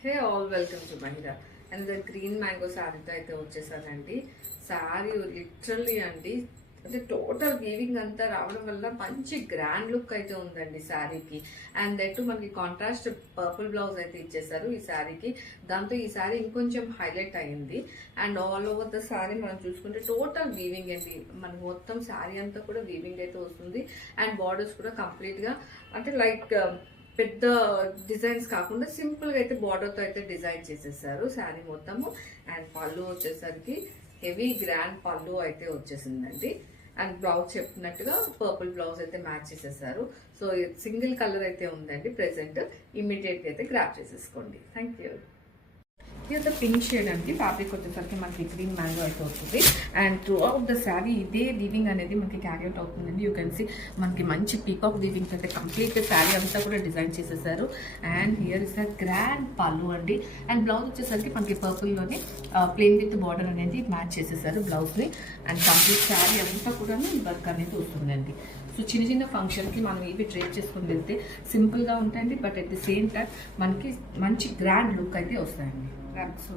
Hey all welcome to మహిళ and green mango శారీతో అయితే వచ్చేసానండి. శారీ లిటరల్లీ అండి, అంటే టోటల్ వీవింగ్ అంతా రావడం వల్ల మంచి గ్రాండ్ లుక్ అయితే ఉందండి శారీకి. అండ్ దట్ మనకి కాంట్రాస్ట్ పర్పుల్ బ్లౌజ్ అయితే ఇచ్చేసారు ఈ శారీకి. దాంతో ఈ శారీ ఇంకొంచెం హైలైట్ అయింది. And all over the sari మనం చూసుకుంటే టోటల్ వీవింగ్ అండి, మనకి మొత్తం శారీ అంతా కూడా వీవింగ్ అయితే వస్తుంది. అండ్ బార్డర్స్ కూడా కంప్లీట్ గా అంటే లైక్ పెద్ద డిజైన్స్ కాకుండా సింపుల్ గా అయితే బార్డర్ తో అయితే డిజైన్ చేసేసారు శారీ మొత్తము. అండ్ పళ్ళు వచ్చేసరికి హెవీ గ్రాండ్ పళ్ళు అయితే వచ్చేసిందండి. అండ్ బ్లౌజ్ చెప్పినట్టుగా పర్పుల్ బ్లౌజ్ అయితే మ్యాచ్ చేసేసారు. సో సింగిల్ కలర్ అయితే ఉందండి ప్రెసెంట్. ఇమీడియట్ గా అయితే గ్రాప్ చేసేసుకోండి. Thank you. ఇది పింక్ షేడ్ అండి, ఫ్యాబ్రిక్ వచ్చేసరికి మనకి గ్రీన్ మ్యాంగో అయితే వస్తుంది. And through out the sari ఇదే వీవింగ్ అనేది మనకి క్యారీ అవుట్ అవుతుందండి. యూ కెన్ సీ మనకి మంచి పీకాక్ వీవింగ్ అయితే కంప్లీట్ శారీ అంతా కూడా డిజైన్ చేసేసారు. And here is a grand పళ్ళు అండి. అండ్ బ్లౌజ్ వచ్చేసరికి మనకి పర్పుల్లోని ప్లెయిన్ విత్ బార్డర్ అనేది మ్యాచ్ చేసేసారు బ్లౌజ్ని. అండ్ కంప్లీట్ శారీ అంతా కూడా వర్క్ అనేది వస్తుందండి. సో చిన్న చిన్న ఫంక్షన్కి మనం ఇవి ట్రేడ్ చేసుకుని వెళ్తే సింపుల్గా ఉంటాయండి, but at the same time మనకి మంచి గ్రాండ్ లుక్ అయితే వస్తాయండి. సో